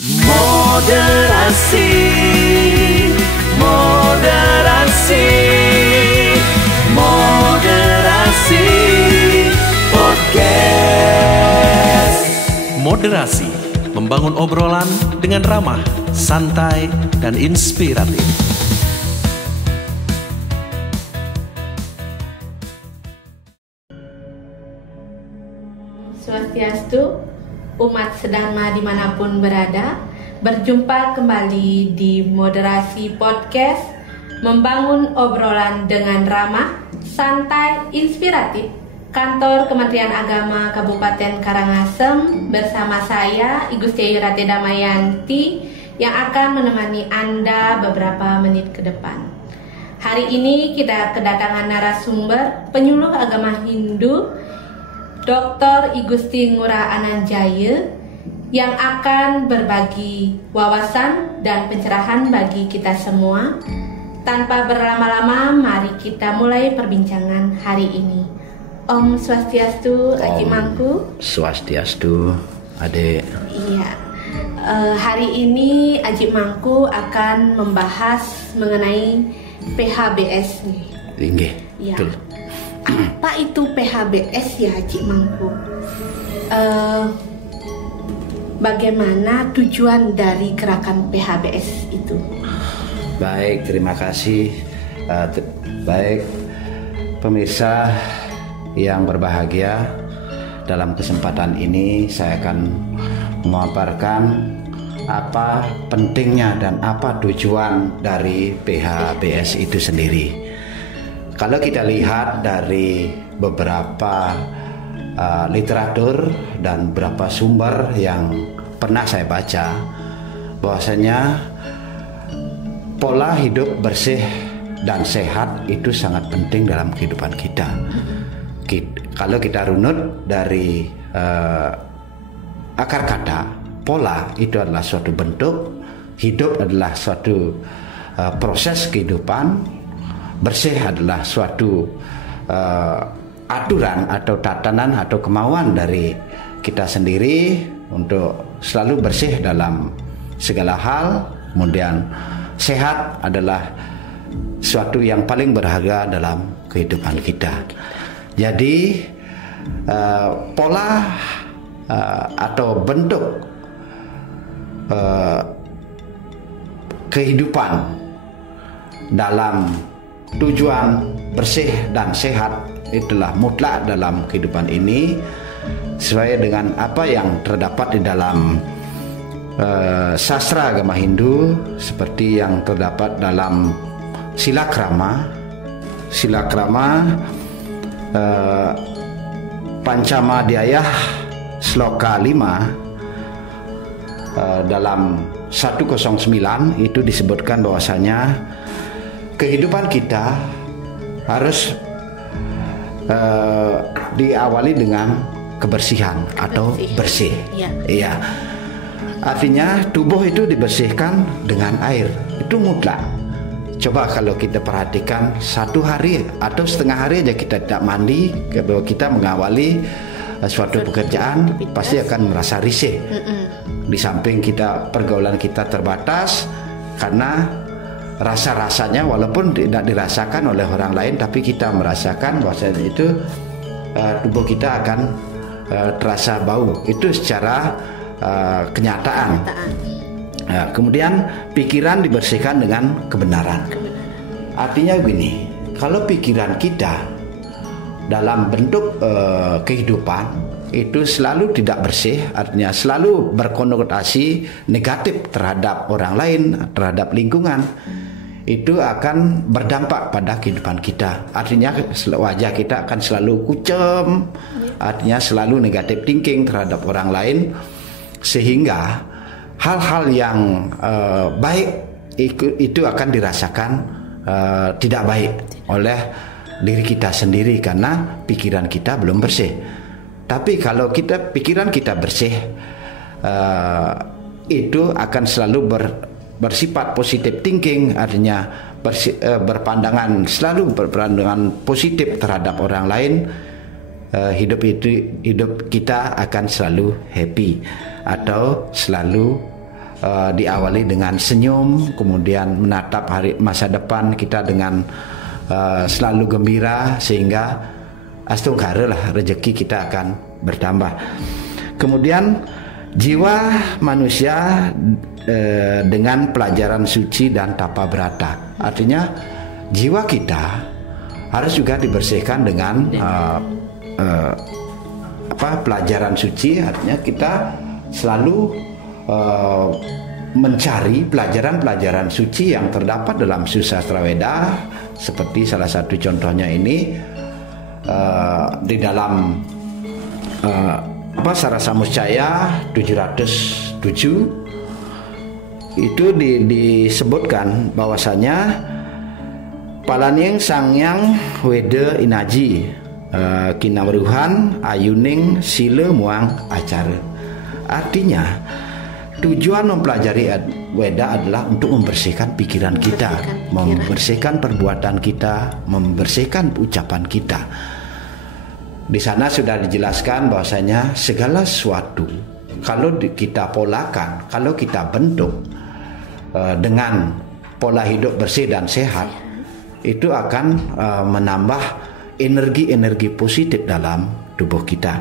Moderasi, moderasi, moderasi podcast. Moderasi, membangun obrolan dengan ramah, santai, dan inspiratif. Swastiastu, umat sedharma dimanapun berada, berjumpa kembali di Moderasi Podcast, membangun obrolan dengan ramah, santai, inspiratif, kantor Kementerian Agama Kabupaten Karangasem bersama saya, Igu Steyu Rate Damayanti, yang akan menemani Anda beberapa menit ke depan. Hari ini kita kedatangan narasumber penyuluh agama Hindu, Dr. I Gusti Ngurah Ananjaya, yang akan berbagi wawasan dan pencerahan bagi kita semua. Tanpa berlama-lama, mari kita mulai perbincangan hari ini. Om Swastiastu, Aji Mangku. Swastiastu, Ade. Iya. Hari ini Aji Mangku akan membahas mengenai PHBS nih. Inggih. Ya. Betul. Apa itu PHBS ya, Cik Mangku? Bagaimana tujuan dari gerakan PHBS itu? Baik, terima kasih. Baik, pemirsa yang berbahagia, dalam kesempatan ini saya akan memaparkan apa pentingnya dan apa tujuan dari PHBS itu sendiri. Kalau kita lihat dari beberapa literatur dan beberapa sumber yang pernah saya baca, bahwasanya pola hidup bersih dan sehat itu sangat penting dalam kehidupan kita. Kalau kita runut dari akar kata, pola itu adalah suatu bentuk, hidup adalah suatu proses kehidupan, bersih adalah suatu aturan atau tatanan atau kemauan dari kita sendiri untuk selalu bersih dalam segala hal. Kemudian sehat adalah suatu yang paling berharga dalam kehidupan kita. Jadi pola atau bentuk kehidupan dalam tujuan bersih dan sehat itulah mutlak dalam kehidupan ini, sesuai dengan apa yang terdapat di dalam sastra agama Hindu, seperti yang terdapat dalam Silakrama Pancamadhyaya Sloka 5 dalam 109 itu disebutkan bahwasanya kehidupan kita harus diawali dengan kebersihan atau bersih. Iya. Artinya tubuh itu dibersihkan dengan air. Itu mutlak. Coba kalau kita perhatikan, satu hari atau setengah hari aja kita tidak mandi, kalau kita mengawali suatu pekerjaan pasti akan merasa risih. Di samping kita pergaulan kita terbatas karena rasa-rasanya walaupun tidak dirasakan oleh orang lain, tapi kita merasakan bahwa itu tubuh kita akan terasa bau. Itu secara kenyataan. Kemudian pikiran dibersihkan dengan kebenaran. Artinya begini, kalau pikiran kita dalam bentuk kehidupan itu selalu tidak bersih, artinya selalu berkonotasi negatif terhadap orang lain, terhadap lingkungan, itu akan berdampak pada kehidupan kita. Artinya wajah kita akan selalu kucem, artinya selalu negatif thinking terhadap orang lain, sehingga hal-hal yang baik itu akan dirasakan tidak baik oleh diri kita sendiri karena pikiran kita belum bersih. Tapi kalau pikiran kita bersih, itu akan selalu bersifat positive thinking, artinya selalu berpandangan positif terhadap orang lain. Hidup kita akan selalu happy atau selalu diawali dengan senyum, kemudian menatap masa depan kita dengan selalu gembira, sehingga astungkara lah rezeki kita akan bertambah. Kemudian jiwa manusia dengan pelajaran suci dan tapa brata, artinya jiwa kita harus juga dibersihkan dengan pelajaran suci. Artinya kita selalu mencari pelajaran-pelajaran suci yang terdapat dalam Susastra Weda, seperti salah satu contohnya ini di dalam Sarasamuscaya 707 itu disebutkan bahwasanya Palaning Sangyang Weda Inaji Kinawruhan Ayuning Sila Muang Acara. Artinya tujuan mempelajari Weda adalah untuk membersihkan pikiran kita, membersihkan perbuatan kita, membersihkan ucapan kita. Di sana sudah dijelaskan bahwasanya segala sesuatu kalau kita polakan, kalau kita bentuk dengan pola hidup bersih dan sehat, itu akan menambah energi-energi positif dalam tubuh kita.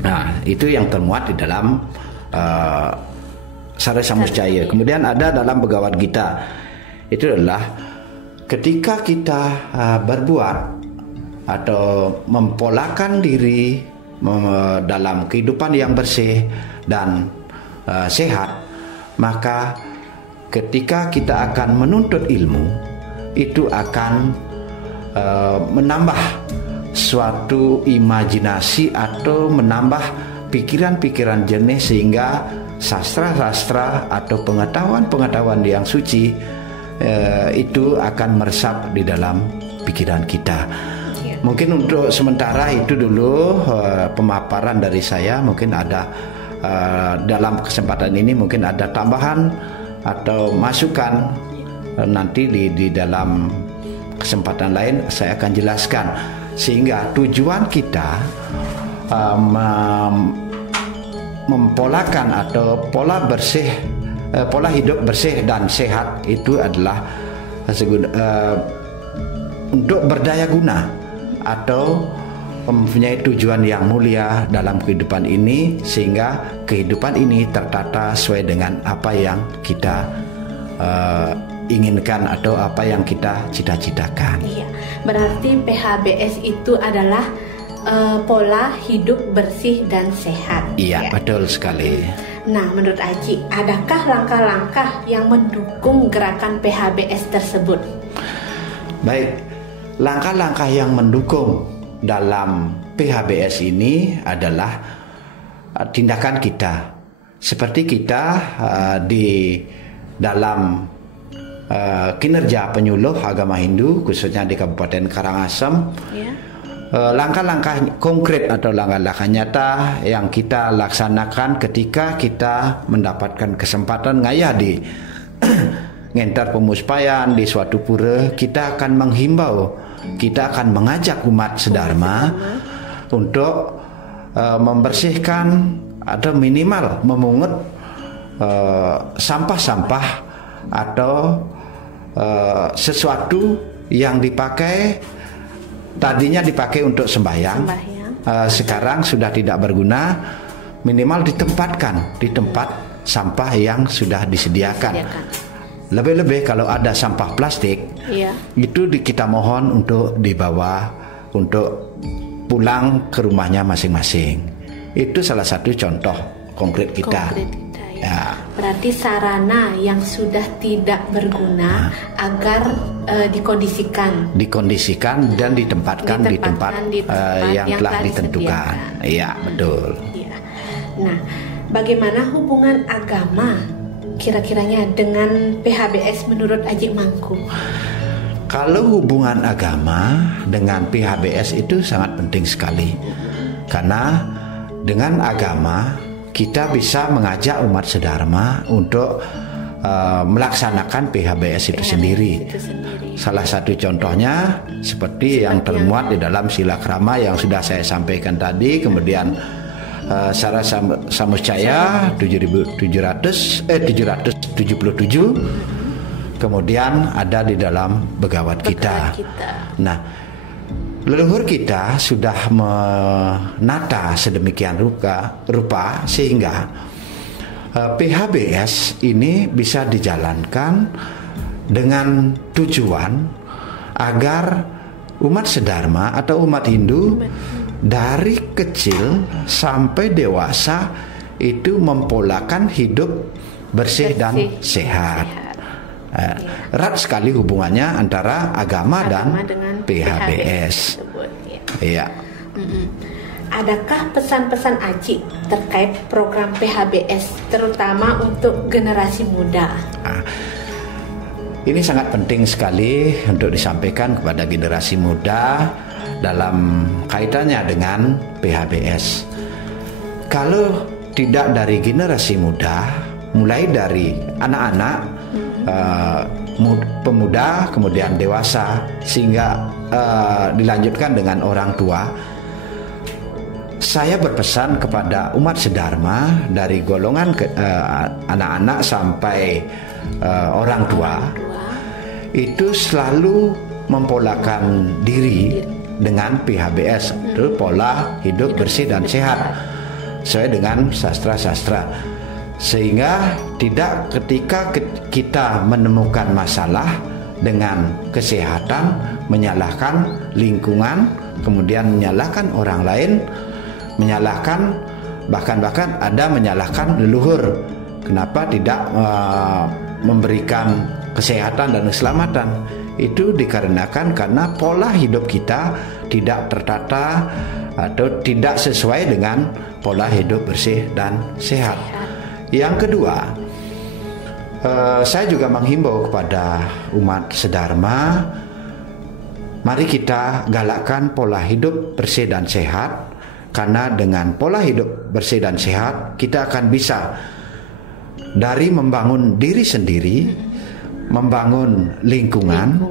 Nah, itu yang termuat di dalam Sarasamuscaya. Kemudian ada dalam Bhagavad Gita, itu adalah ketika kita berbuat atau mempolakan diri dalam kehidupan yang bersih dan sehat, maka ketika kita akan menuntut ilmu, itu akan menambah suatu imajinasi atau menambah pikiran-pikiran jernih, sehingga sastra-sastra atau pengetahuan-pengetahuan yang suci itu akan meresap di dalam pikiran kita. Mungkin untuk sementara itu dulu pemaparan dari saya. Mungkin ada dalam kesempatan ini mungkin ada tambahan atau masukan, nanti di dalam kesempatan lain saya akan jelaskan, sehingga tujuan kita mempolakan atau pola hidup bersih dan sehat itu adalah untuk berdaya guna atau mempunyai tujuan yang mulia dalam kehidupan ini, sehingga kehidupan ini tertata sesuai dengan apa yang kita inginkan atau apa yang kita cita-citakan. Iya, berarti PHBS itu adalah pola hidup bersih dan sehat. Iya, ya, betul sekali. Nah, menurut Aji, adakah langkah-langkah yang mendukung gerakan PHBS tersebut? Baik, langkah-langkah yang mendukung dalam PHBS ini adalah tindakan kita. Seperti kita di dalam kinerja penyuluh agama Hindu, khususnya di Kabupaten Karangasem, langkah-langkah konkret atau langkah-langkah nyata yang kita laksanakan ketika kita mendapatkan kesempatan ngayah di ngentar pemuspayan di suatu pura, kita akan menghimbau, kita akan mengajak umat sedharma untuk membersihkan atau minimal memungut sampah-sampah atau sesuatu yang tadinya dipakai untuk sembahyang, sekarang sudah tidak berguna, minimal ditempatkan di tempat sampah yang sudah disediakan. Lebih-lebih kalau ada sampah plastik, itu kita mohon untuk dibawa untuk pulang ke rumahnya masing-masing. Itu salah satu contoh konkret kita. Ya. Berarti sarana yang sudah tidak berguna agar dikondisikan dan ditempatkan di tempat yang telah ditentukan. Iya, betul. Ya. Nah, bagaimana hubungan agama kira-kiranya dengan PHBS menurut Aji Mangku? Kalau hubungan agama dengan PHBS itu sangat penting sekali, karena dengan agama kita bisa mengajak umat sedharma untuk melaksanakan PHBS itu sendiri. Salah satu contohnya seperti yang termuat di dalam Sila Krama yang sudah saya sampaikan tadi, kemudian Sara Samuscaya 777. Kemudian ada di dalam Begawat Kita. Nah, leluhur kita sudah menata sedemikian rupa sehingga PHBS ini bisa dijalankan dengan tujuan agar umat sedharma atau umat Hindu dari kecil sampai dewasa itu mempolakan hidup bersih dan sehat. Erat sekali hubungannya antara agama dan PHBS. Iya. Adakah pesan-pesan Aji terkait program PHBS terutama untuk generasi muda? Ini sangat penting sekali untuk disampaikan kepada generasi muda dalam kaitannya dengan PHBS. Kalau tidak dari generasi muda, mulai dari anak-anak, pemuda, kemudian dewasa, sehingga dilanjutkan dengan orang tua, saya berpesan kepada umat sedharma dari golongan anak-anak sampai orang tua, itu selalu mempolakan diri dengan PHBS, itu pola hidup bersih dan sehat sesuai dengan sastra-sastra, sehingga tidak ketika kita menemukan masalah dengan kesehatan menyalahkan lingkungan, kemudian menyalahkan orang lain, menyalahkan bahkan ada menyalahkan leluhur, kenapa tidak memberikan kesehatan dan keselamatan. Itu dikarenakan karena pola hidup kita tidak tertata atau tidak sesuai dengan pola hidup bersih dan sehat. Yang kedua, saya juga menghimbau kepada umat sedharma, mari kita galakkan pola hidup bersih dan sehat, karena dengan pola hidup bersih dan sehat kita akan bisa dari membangun diri sendiri, membangun lingkungan,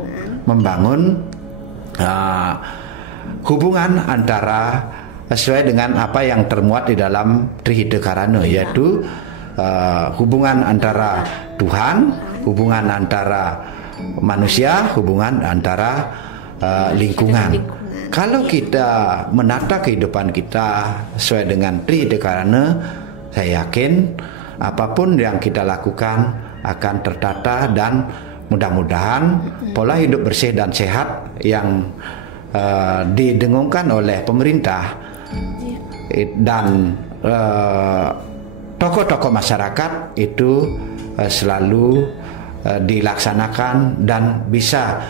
membangun hubungan antara sesuai dengan apa yang termuat di dalam Trihita-karana, yaitu hubungan antara Tuhan, hubungan antara manusia, hubungan antara lingkungan. Kalau kita menata kehidupan kita sesuai dengan Trihita-karana, saya yakin apapun yang kita lakukan akan tertata, dan mudah-mudahan pola hidup bersih dan sehat yang didengungkan oleh pemerintah dan tokoh-tokoh masyarakat itu selalu dilaksanakan dan bisa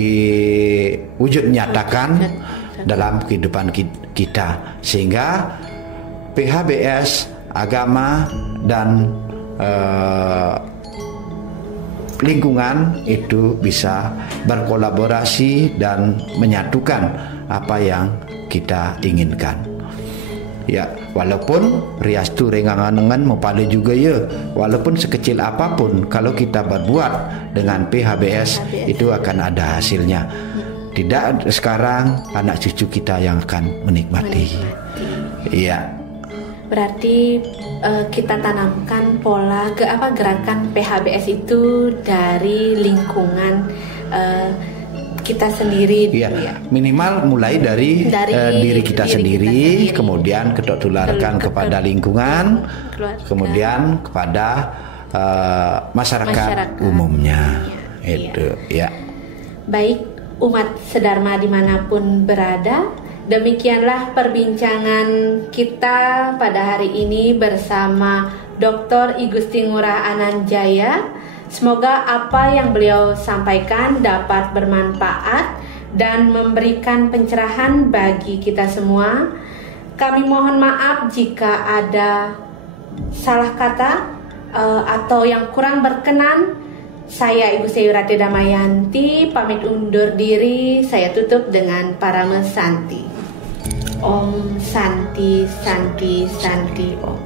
diwujud nyatakan dalam kehidupan kita, sehingga PHBS, agama dan lingkungan itu bisa berkolaborasi dan menyatukan apa yang kita inginkan. Ya, walaupun riastu rengangan mempale juga ya, walaupun sekecil apapun, kalau kita berbuat dengan PHBS itu akan ada hasilnya. Tidak sekarang, anak cucu kita yang akan menikmati. Iya. Berarti kita tanamkan pola gerakan PHBS itu dari lingkungan kita sendiri. Ya, minimal mulai dari diri kita sendiri, kemudian kita tularkan kepada lingkungan, kemudian kepada masyarakat umumnya. Itu ya. Baik, umat sedharma dimanapun berada, demikianlah perbincangan kita pada hari ini bersama Dr. I Gusti Ngurah Anandjaya. Semoga apa yang beliau sampaikan dapat bermanfaat dan memberikan pencerahan bagi kita semua. Kami mohon maaf jika ada salah kata atau yang kurang berkenan. Saya Ibu Sayurati Damayanti pamit undur diri. Saya tutup dengan Parama Santi. Om Santi Santi Santi Om.